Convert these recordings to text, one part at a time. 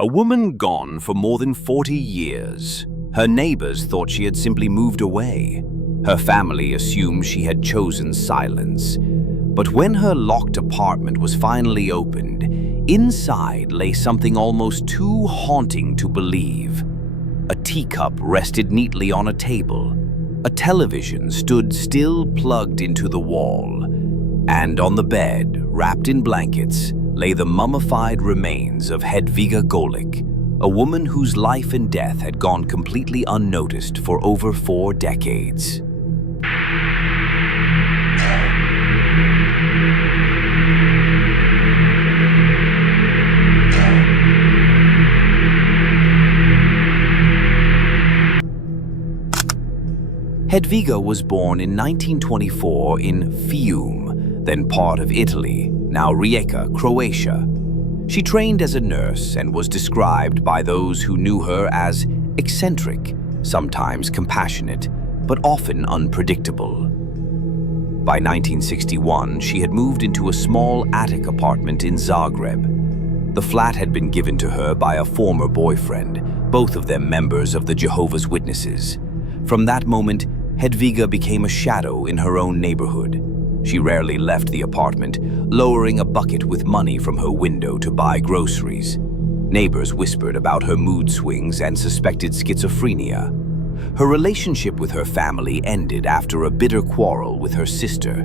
A woman gone for more than 40 years. Her neighbors thought she had simply moved away. Her family assumed she had chosen silence. But when her locked apartment was finally opened, inside lay something almost too haunting to believe. A teacup rested neatly on a table. A television stood still plugged into the wall. And on the bed, wrapped in blankets, lay the mummified remains of Hedviga Golik, a woman whose life and death had gone completely unnoticed for over 4 decades. Hedviga was born in 1924 in Fiume, then part of Italy, now Rijeka, Croatia. She trained as a nurse and was described by those who knew her as eccentric, sometimes compassionate, but often unpredictable. By 1961, she had moved into a small attic apartment in Zagreb. The flat had been given to her by a former boyfriend, both of them members of the Jehovah's Witnesses. From that moment, Hedviga became a shadow in her own neighborhood. She rarely left the apartment, lowering a bucket with money from her window to buy groceries. Neighbors whispered about her mood swings and suspected schizophrenia. Her relationship with her family ended after a bitter quarrel with her sister,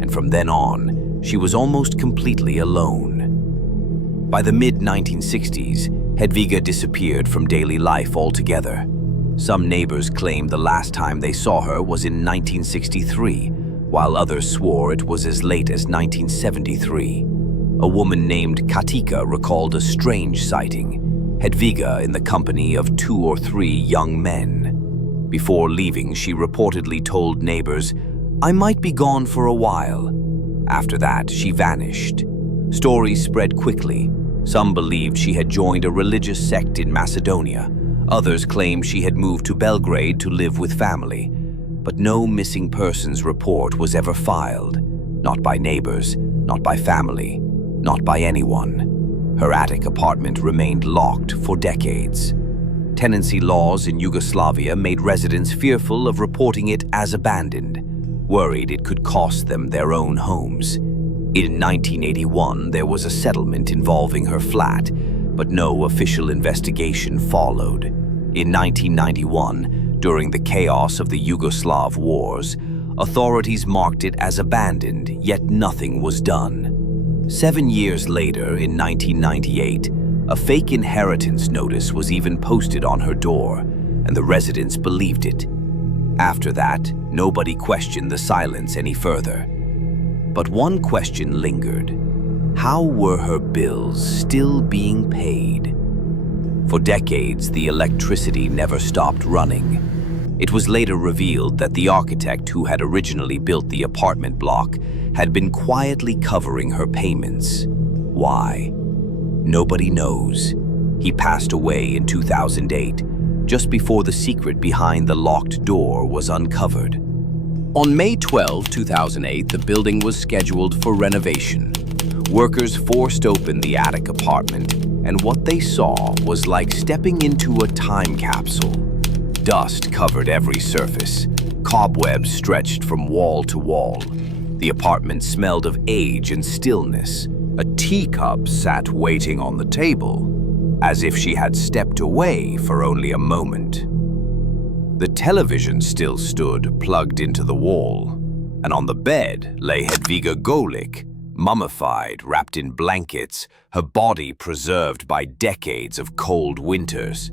and from then on, she was almost completely alone. By the mid-1960s, Hedviga disappeared from daily life altogether. Some neighbors claimed the last time they saw her was in 1963, while others swore it was as late as 1973. A woman named Katika recalled a strange sighting, Hedviga in the company of 2 or 3 young men. Before leaving, she reportedly told neighbors, "I might be gone for a while." After that, she vanished. Stories spread quickly. Some believed she had joined a religious sect in Macedonia. Others claimed she had moved to Belgrade to live with family. But no missing persons report was ever filed. Not by neighbors, not by family, not by anyone. Her attic apartment remained locked for decades. Tenancy laws in Yugoslavia made residents fearful of reporting it as abandoned, worried it could cost them their own homes. In 1981, there was a settlement involving her flat, but no official investigation followed. In 1991, during the chaos of the Yugoslav wars, authorities marked it as abandoned, yet nothing was done. 7 years later, in 1998, a fake inheritance notice was even posted on her door, and the residents believed it. After that, nobody questioned the silence any further. But one question lingered. How were her bills still being paid? For decades, the electricity never stopped running. It was later revealed that the architect who had originally built the apartment block had been quietly covering her payments. Why? Nobody knows. He passed away in 2008, just before the secret behind the locked door was uncovered. On May 12, 2008, the building was scheduled for renovation. Workers forced open the attic apartment, and what they saw was like stepping into a time capsule. Dust covered every surface. Cobwebs stretched from wall to wall. The apartment smelled of age and stillness. A teacup sat waiting on the table, as if she had stepped away for only a moment. The television still stood plugged into the wall, and on the bed lay Hedviga Golik, mummified, wrapped in blankets, her body preserved by decades of cold winters.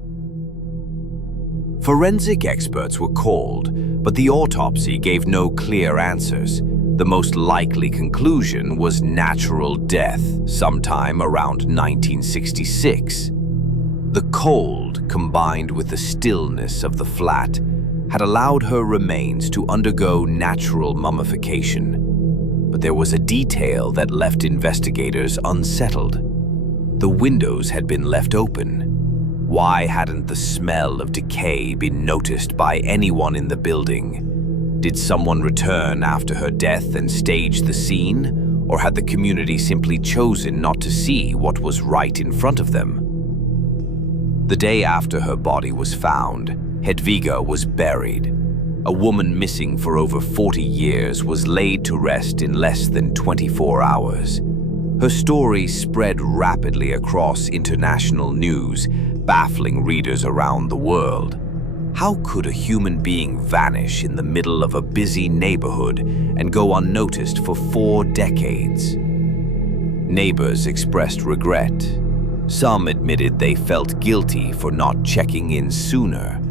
Forensic experts were called, but the autopsy gave no clear answers. The most likely conclusion was natural death, sometime around 1966. The cold, combined with the stillness of the flat, had allowed her remains to undergo natural mummification. But there was a detail that left investigators unsettled. The windows had been left open. Why hadn't the smell of decay been noticed by anyone in the building? Did someone return after her death and stage the scene? Or had the community simply chosen not to see what was right in front of them? The day after her body was found, Hedviga was buried. A woman missing for over 40 years was laid to rest in less than 24 hours. Her story spread rapidly across international news, baffling readers around the world. How could a human being vanish in the middle of a busy neighborhood and go unnoticed for 4 decades? Neighbors expressed regret. Some admitted they felt guilty for not checking in sooner.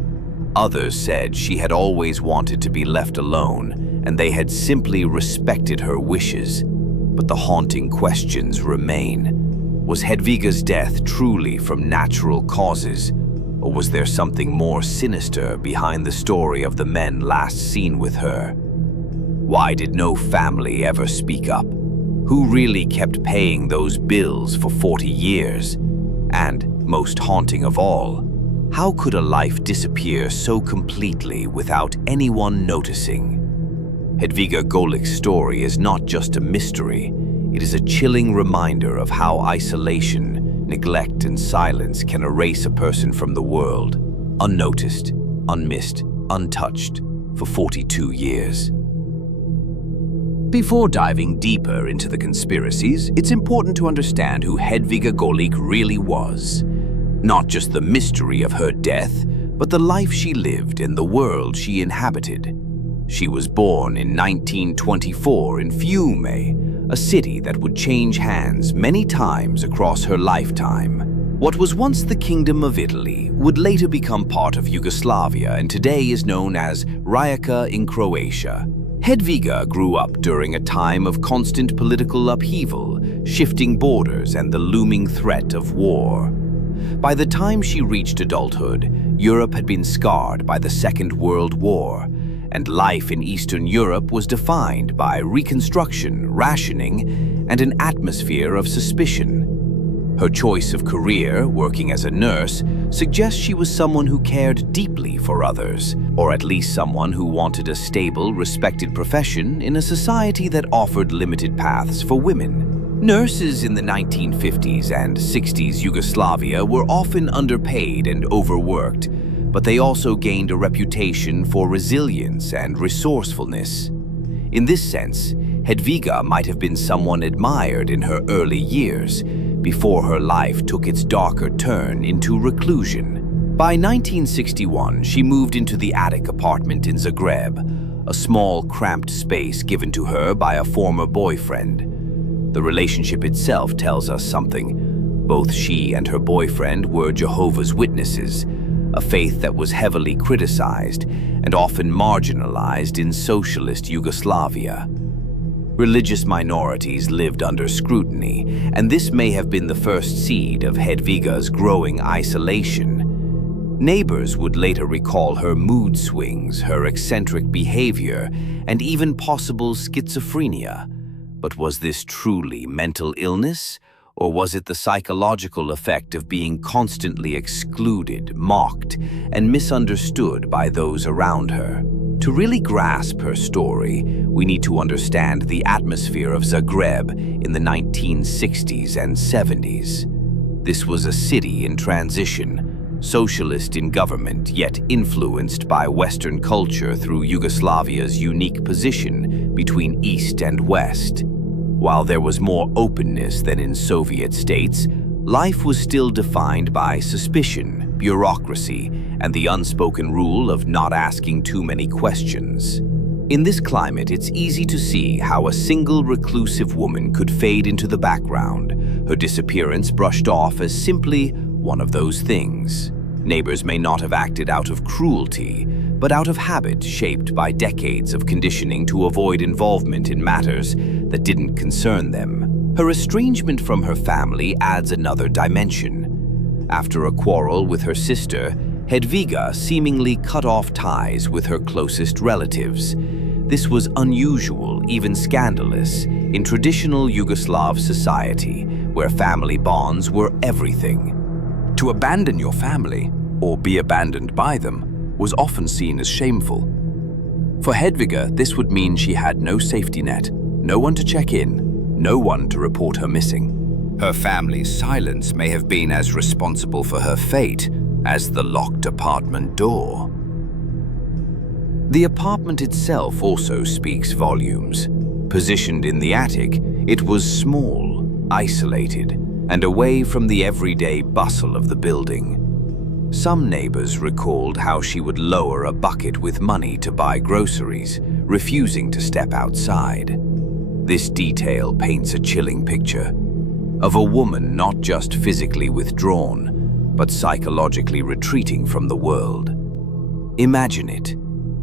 Others said she had always wanted to be left alone and they had simply respected her wishes. But the haunting questions remain. Was Hedviga's death truly from natural causes, or was there something more sinister behind the story of the men last seen with her? Why did no family ever speak up? Who really kept paying those bills for 40 years? And, most haunting of all, how could a life disappear so completely without anyone noticing? Hedviga Golik's story is not just a mystery, it is a chilling reminder of how isolation, neglect, and silence can erase a person from the world, unnoticed, unmissed, untouched, for 42 years. Before diving deeper into the conspiracies, it's important to understand who Hedviga Golik really was. Not just the mystery of her death, but the life she lived and the world she inhabited. She was born in 1924 in Fiume, a city that would change hands many times across her lifetime. What was once the Kingdom of Italy would later become part of Yugoslavia and today is known as Rijeka in Croatia. Hedviga grew up during a time of constant political upheaval, shifting borders, and the looming threat of war. By the time she reached adulthood, Europe had been scarred by the Second World War, and life in Eastern Europe was defined by reconstruction, rationing, and an atmosphere of suspicion. Her choice of career, working as a nurse, suggests she was someone who cared deeply for others, or at least someone who wanted a stable, respected profession in a society that offered limited paths for women. Nurses in the 1950s and 60s Yugoslavia were often underpaid and overworked, but they also gained a reputation for resilience and resourcefulness. In this sense, Hedviga might have been someone admired in her early years, before her life took its darker turn into reclusion. By 1961, she moved into the attic apartment in Zagreb, a small, cramped space given to her by a former boyfriend. The relationship itself tells us something. Both she and her boyfriend were Jehovah's Witnesses, a faith that was heavily criticized and often marginalized in socialist Yugoslavia. Religious minorities lived under scrutiny, and this may have been the first seed of Hedviga's growing isolation. Neighbors would later recall her mood swings, her eccentric behavior, and even possible schizophrenia. But was this truly mental illness, or was it the psychological effect of being constantly excluded, mocked, and misunderstood by those around her? To really grasp her story, we need to understand the atmosphere of Zagreb in the 1960s and 70s. This was a city in transition, socialist in government, yet influenced by Western culture through Yugoslavia's unique position between East and West. While there was more openness than in Soviet states, life was still defined by suspicion, bureaucracy, and the unspoken rule of not asking too many questions. In this climate, it's easy to see how a single reclusive woman could fade into the background, her disappearance brushed off as simply one of those things. Neighbors may not have acted out of cruelty, but out of habit shaped by decades of conditioning to avoid involvement in matters that didn't concern them. Her estrangement from her family adds another dimension. After a quarrel with her sister, Hedviga seemingly cut off ties with her closest relatives. This was unusual, even scandalous, in traditional Yugoslav society, where family bonds were everything. To abandon your family, or be abandoned by them, was often seen as shameful. For Hedviga, this would mean she had no safety net, no one to check in, no one to report her missing. Her family's silence may have been as responsible for her fate as the locked apartment door. The apartment itself also speaks volumes. Positioned in the attic, it was small, isolated, and away from the everyday bustle of the building. Some neighbors recalled how she would lower a bucket with money to buy groceries, refusing to step outside. This detail paints a chilling picture of a woman not just physically withdrawn, but psychologically retreating from the world. Imagine it,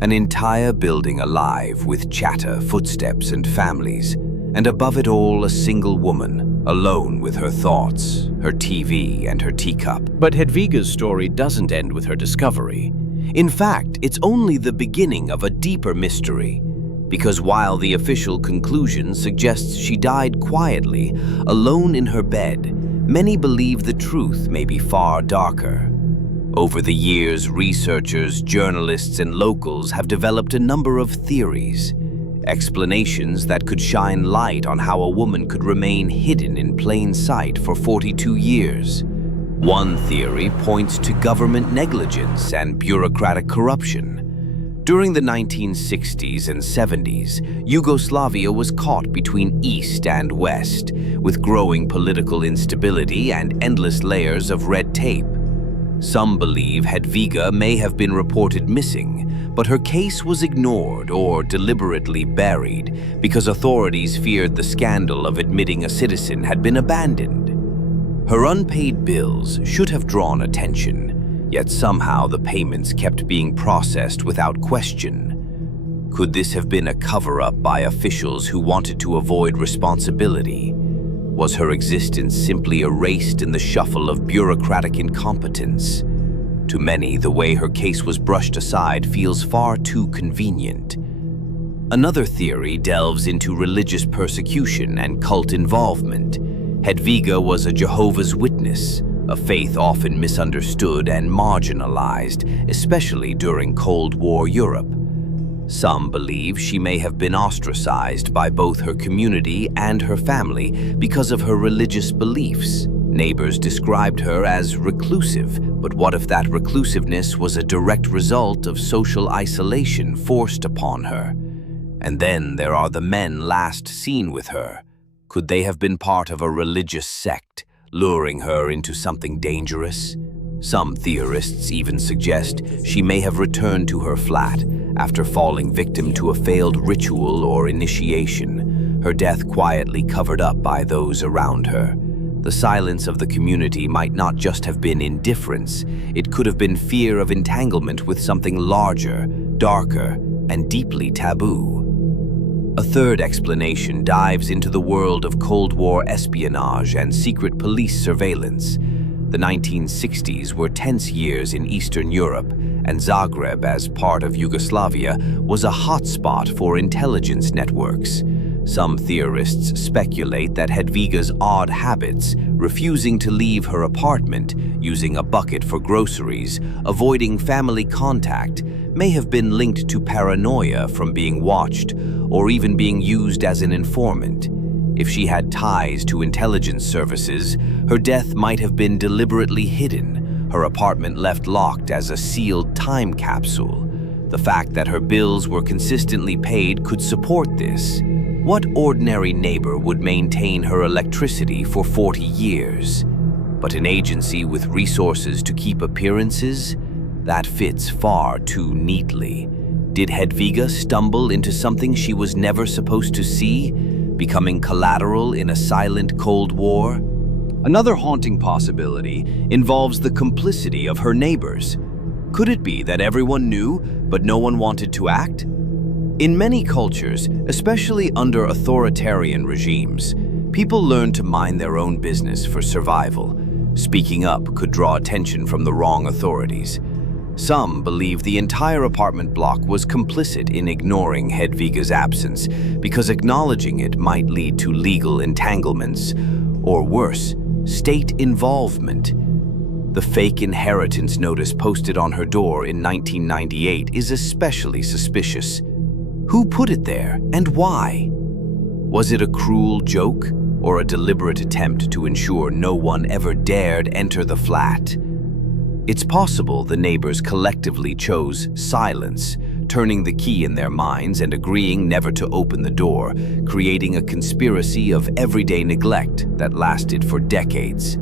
an entire building alive with chatter, footsteps, and families, and above it all a single woman, alone with her thoughts, her TV, and her teacup. But Hedviga's story doesn't end with her discovery. In fact, it's only the beginning of a deeper mystery. Because while the official conclusion suggests she died quietly, alone in her bed, many believe the truth may be far darker. Over the years, researchers, journalists, and locals have developed a number of theories, explanations that could shine light on how a woman could remain hidden in plain sight for 42 years. One theory points to government negligence and bureaucratic corruption. During the 1960s and 70s, Yugoslavia was caught between East and West, with growing political instability and endless layers of red tape. Some believe Hedviga may have been reported missing, but her case was ignored or deliberately buried because authorities feared the scandal of admitting a citizen had been abandoned. Her unpaid bills should have drawn attention, yet somehow the payments kept being processed without question. Could this have been a cover-up by officials who wanted to avoid responsibility? Was her existence simply erased in the shuffle of bureaucratic incompetence? To many, the way her case was brushed aside feels far too convenient. Another theory delves into religious persecution and cult involvement. Hedviga was a Jehovah's Witness, a faith often misunderstood and marginalized, especially during Cold War Europe. Some believe she may have been ostracized by both her community and her family because of her religious beliefs. Neighbors described her as reclusive, but what if that reclusiveness was a direct result of social isolation forced upon her? And then there are the men last seen with her. Could they have been part of a religious sect, luring her into something dangerous? Some theorists even suggest she may have returned to her flat after falling victim to a failed ritual or initiation, her death quietly covered up by those around her. The silence of the community might not just have been indifference, it could have been fear of entanglement with something larger, darker, and deeply taboo. A third explanation dives into the world of Cold War espionage and secret police surveillance. The 1960s were tense years in Eastern Europe, and Zagreb, as part of Yugoslavia, was a hotspot for intelligence networks. Some theorists speculate that Hedviga's odd habits, refusing to leave her apartment, using a bucket for groceries, avoiding family contact, may have been linked to paranoia from being watched or even being used as an informant. If she had ties to intelligence services, her death might have been deliberately hidden, her apartment left locked as a sealed time capsule. The fact that her bills were consistently paid could support this. What ordinary neighbor would maintain her electricity for 40 years? But an agency with resources to keep appearances? That fits far too neatly. Did Hedviga stumble into something she was never supposed to see, becoming collateral in a silent Cold War? Another haunting possibility involves the complicity of her neighbors. Could it be that everyone knew, but no one wanted to act? In many cultures, especially under authoritarian regimes, people learn to mind their own business for survival. Speaking up could draw attention from the wrong authorities. Some believe the entire apartment block was complicit in ignoring Hedviga's absence because acknowledging it might lead to legal entanglements, or worse, state involvement. The fake inheritance notice posted on her door in 1998 is especially suspicious. Who put it there, and why? Was it a cruel joke, or a deliberate attempt to ensure no one ever dared enter the flat? It's possible the neighbors collectively chose silence, turning the key in their minds and agreeing never to open the door, creating a conspiracy of everyday neglect that lasted for decades.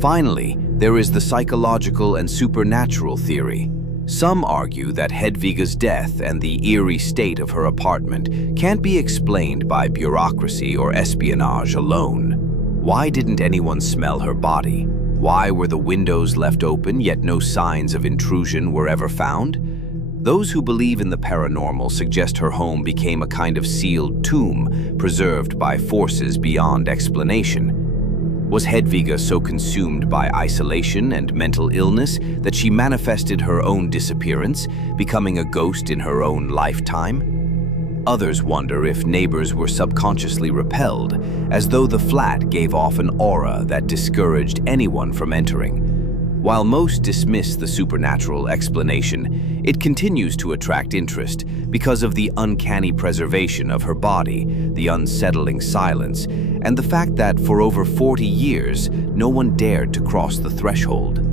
Finally, there is the psychological and supernatural theory. Some argue that Hedviga's death and the eerie state of her apartment can't be explained by bureaucracy or espionage alone. Why didn't anyone smell her body? Why were the windows left open, yet no signs of intrusion were ever found? Those who believe in the paranormal suggest her home became a kind of sealed tomb, preserved by forces beyond explanation. Was Hedviga so consumed by isolation and mental illness that she manifested her own disappearance, becoming a ghost in her own lifetime? Others wonder if neighbors were subconsciously repelled, as though the flat gave off an aura that discouraged anyone from entering. While most dismiss the supernatural explanation, it continues to attract interest because of the uncanny preservation of her body, the unsettling silence, and the fact that for over 40 years, no one dared to cross the threshold.